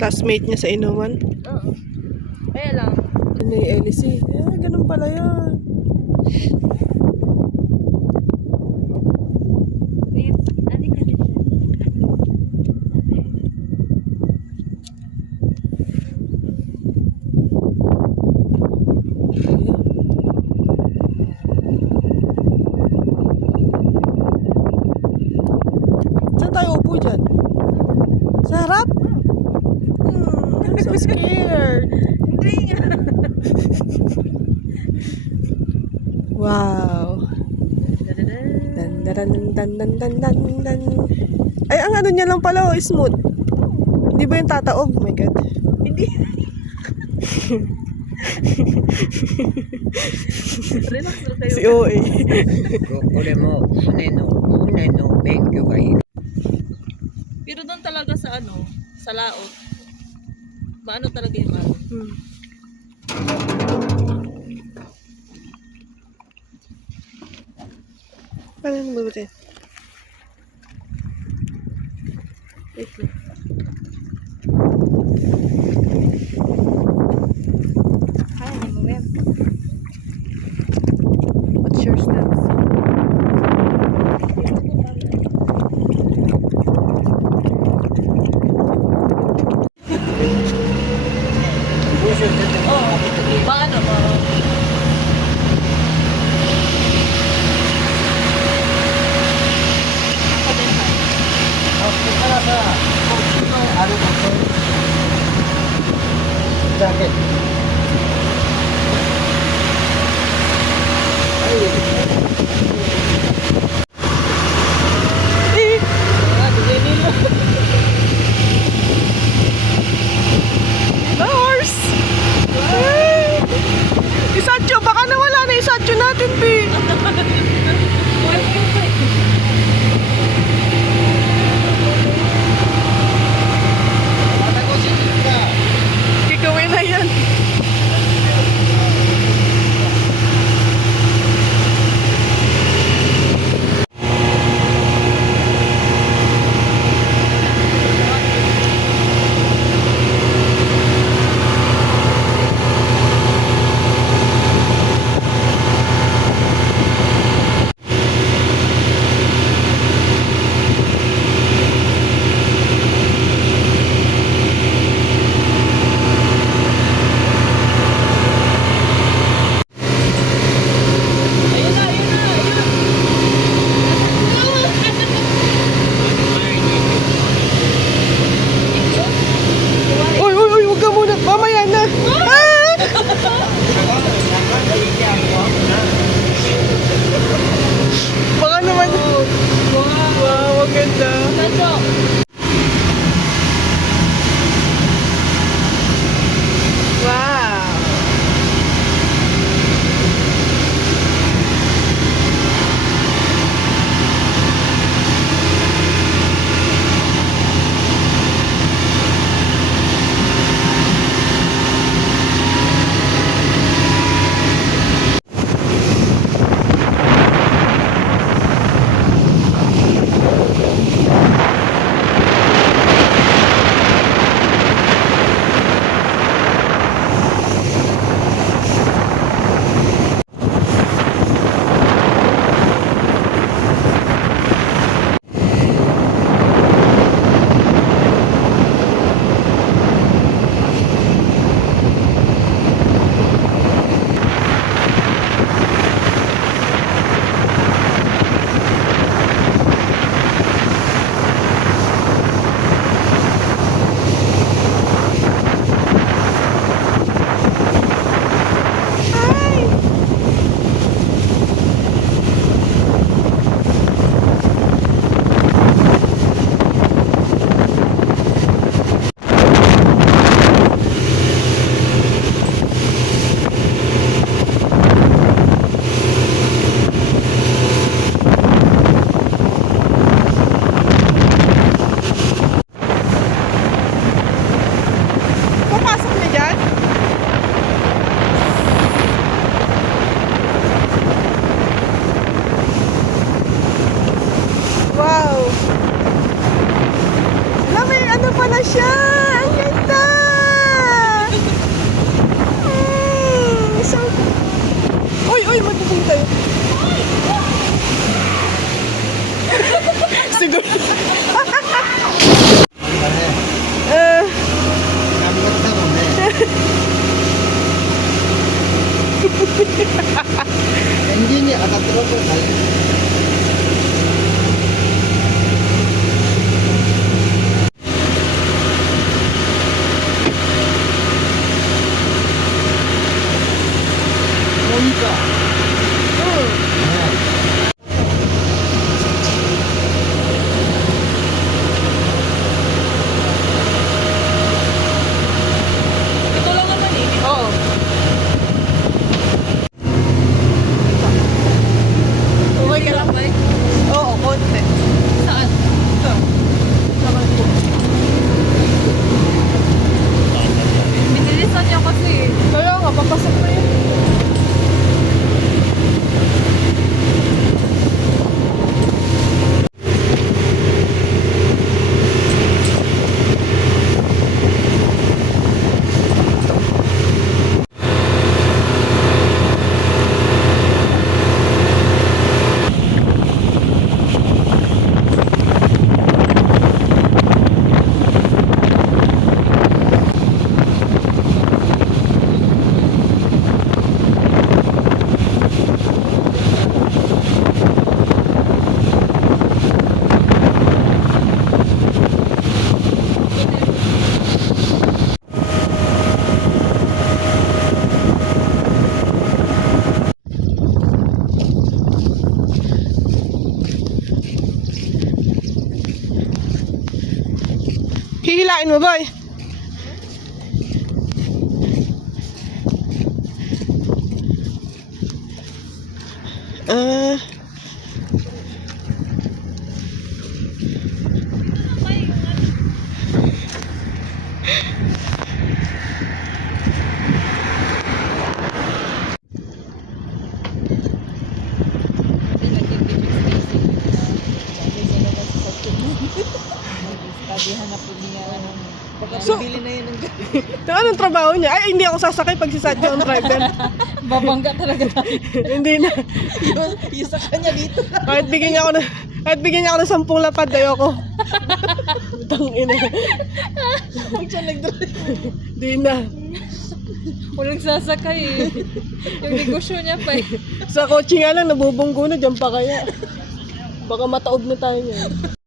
Classmate niya sa inuman. Oo. Kaya lang. Ano yung LC? Ganun pala yan. Ano ka din siya? Saan tayo upo dyan? Sa harap? I'm so scared. Hindi nga. Wow. Dan dan dan dan dan dan dan. Ay, ang ano niya lang pala, smooth. Hindi ba yung tataob? Oh my God. Hindi. Relax lang tayo. Si OA. これも船の免許がいる。 Pero doon talaga sa ano, sa laot. Maano talaga yung ano. Paano yung mabuti? Wait lang. Kaya mo yan. What's your steps? Oo. Paano mo? Ako din pa. ここからさ、こっちのある場所だけ。Lars! Ay! Isatyo! Baka nawala na isatyo natin, Pi! Gagawin na yan. sa'yo. Siguro. Eh, 엔진이 아까 들어서 Ito lang naman eh. oo. Okay ka lang? Bike. Oo, konti. Saan? Ito. Naman po. Binilisan niya kasi. Kaya nga, papasok na yun. Hihilain mo, boy. Ah, So- Bili na yun ng so anong trabaho niya? Ay, hindi ako sasakay pag si Sadyo ang driver. babangga talaga tayo. Hindi na. Yung sa kanya dito. Kahit bigyan niya ako ng 10 lapad, ayoko. Tang ina. Pag siya nag-drive. Di na. Walang sasakay eh. Yung negosyo niya pa eh. Sa kotse nga lang, nabubunggo na, dyan pa kaya. Baka mataob na tayo niyan.